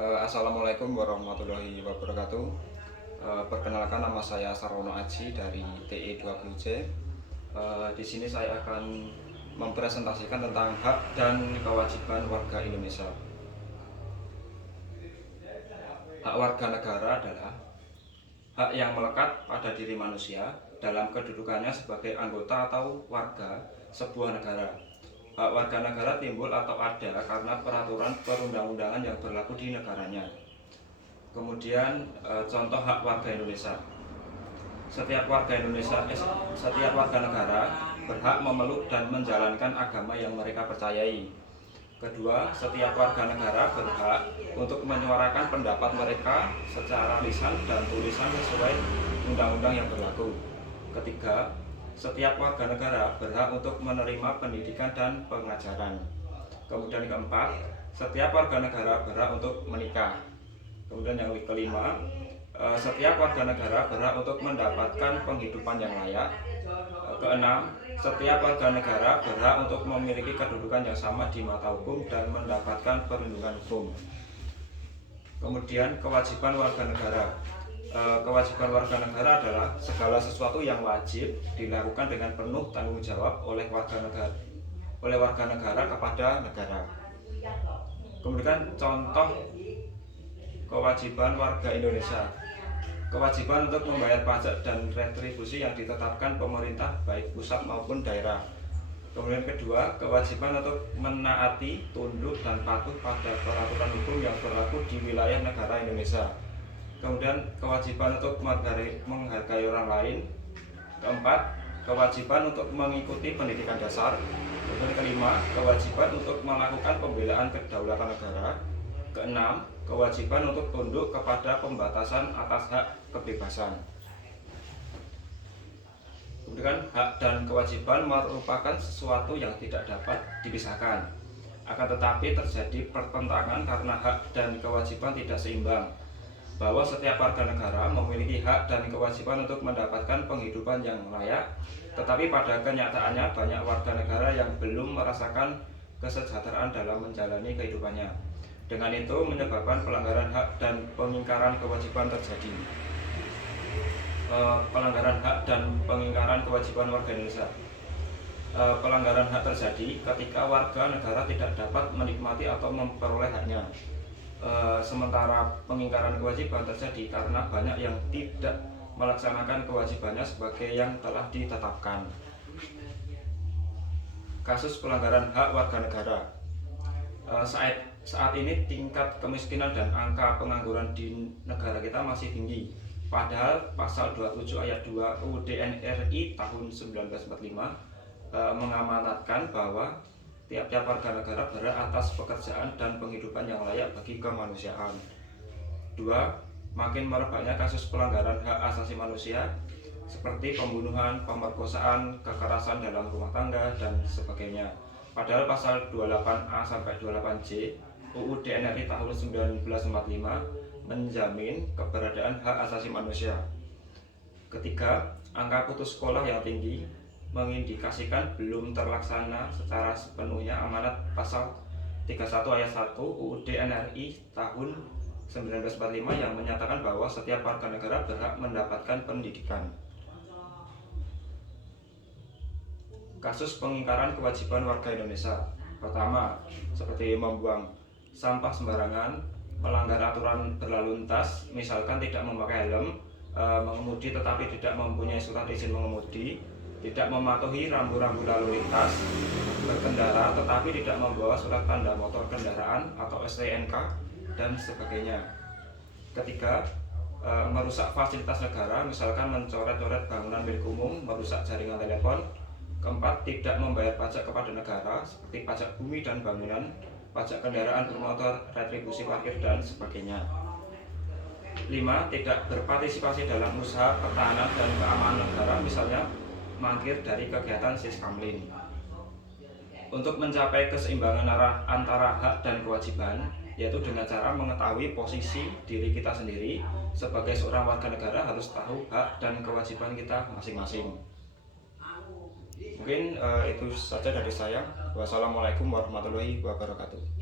Assalamualaikum warahmatullahi wabarakatuh. Perkenalkan, nama saya Sarwono Aji dari TE20C. Di sini saya akan mempresentasikan tentang hak dan kewajiban warga Indonesia. Hak warga negara adalah hak yang melekat pada diri manusia dalam kedudukannya sebagai anggota atau warga sebuah negara. Hak warga negara timbul atau ada karena peraturan perundang-undangan yang berlaku di negaranya. Kemudian contoh hak warga Indonesia. Setiap warga negara berhak memeluk dan menjalankan agama yang mereka percayai. Kedua, setiap warga negara berhak untuk menyuarakan pendapat mereka secara lisan dan tulisan sesuai undang-undang yang berlaku. Ketiga, setiap warga negara berhak untuk menerima pendidikan dan pengajaran. Kemudian keempat, setiap warga negara berhak untuk menikah. Kemudian yang kelima, setiap warga negara berhak untuk mendapatkan penghidupan yang layak. Keenam, setiap warga negara berhak untuk memiliki kedudukan yang sama di mata hukum dan mendapatkan perlindungan hukum. Kemudian kewajiban warga negara. Kewajiban warga negara adalah segala sesuatu yang wajib dilakukan dengan penuh tanggung jawab oleh warga negara kepada negara. Kemudian contoh kewajiban warga Indonesia. Kewajiban untuk membayar pajak dan retribusi yang ditetapkan pemerintah baik pusat maupun daerah. Kemudian kedua, kewajiban untuk menaati, tunduk, dan patuh pada peraturan hukum yang berlaku di wilayah negara Indonesia. Kemudian kewajiban untuk menghargai orang lain. Keempat, kewajiban untuk mengikuti pendidikan dasar. Kemudian kelima, kewajiban untuk melakukan pembelaan kedaulatan negara. Keenam, kewajiban untuk tunduk kepada pembatasan atas hak kebebasan. Kemudian hak dan kewajiban merupakan sesuatu yang tidak dapat dipisahkan. Akan tetapi terjadi pertentangan karena hak dan kewajiban tidak seimbang. Bahwa setiap warga negara memiliki hak dan kewajiban untuk mendapatkan penghidupan yang layak, tetapi pada kenyataannya banyak warga negara yang belum merasakan kesejahteraan dalam menjalani kehidupannya. Dengan itu menyebabkan pelanggaran hak dan pengingkaran kewajiban terjadi. Pelanggaran hak dan pengingkaran kewajiban warga Indonesia. Pelanggaran hak terjadi ketika warga negara tidak dapat menikmati atau memperoleh haknya. Sementara pengingkaran kewajiban terjadi karena banyak yang tidak melaksanakan kewajibannya sebagai yang telah ditetapkan. Kasus pelanggaran hak warga negara. Saat ini tingkat kemiskinan dan angka pengangguran di negara kita masih tinggi. Padahal pasal 27 ayat 2 UUD NRI tahun 1945 mengamanatkan bahwa tiap-tiap warga negara berhak atas pekerjaan dan penghidupan yang layak bagi kemanusiaan. 2. Makin merebaknya kasus pelanggaran hak asasi manusia seperti pembunuhan, pemerkosaan, kekerasan dalam rumah tangga, dan sebagainya. Padahal pasal 28A sampai 28C UUD NRI tahun 1945 menjamin keberadaan hak asasi manusia. Ketiga, angka putus sekolah yang tinggi mengindikasikan belum terlaksana secara sepenuhnya amanat pasal 31 ayat 1 UUD NRI tahun 1945 yang menyatakan bahwa setiap warga negara berhak mendapatkan pendidikan. Kasus pengingkaran kewajiban warga Indonesia. Pertama, seperti membuang sampah sembarangan, melanggar aturan berlalu lintas, misalkan tidak memakai helm, mengemudi tetapi tidak mempunyai surat izin mengemudi, tidak mematuhi rambu-rambu lalu lintas, berkendara tetapi tidak membawa surat tanda motor kendaraan atau STNK, dan sebagainya. Ketiga, merusak fasilitas negara, misalkan mencoret-coret bangunan milik umum, merusak jaringan telepon. Keempat, tidak membayar pajak kepada negara seperti pajak bumi dan bangunan, pajak kendaraan bermotor, retribusi parkir, dan sebagainya. 5. Tidak berpartisipasi dalam usaha pertahanan dan keamanan negara, misalnya mangkir dari kegiatan Siskamlin. Untuk mencapai keseimbangan antara hak dan kewajiban, yaitu dengan cara mengetahui posisi diri kita sendiri sebagai seorang warga negara, harus tahu hak dan kewajiban kita masing-masing. Mungkin itu saja dari saya. Wassalamualaikum warahmatullahi wabarakatuh.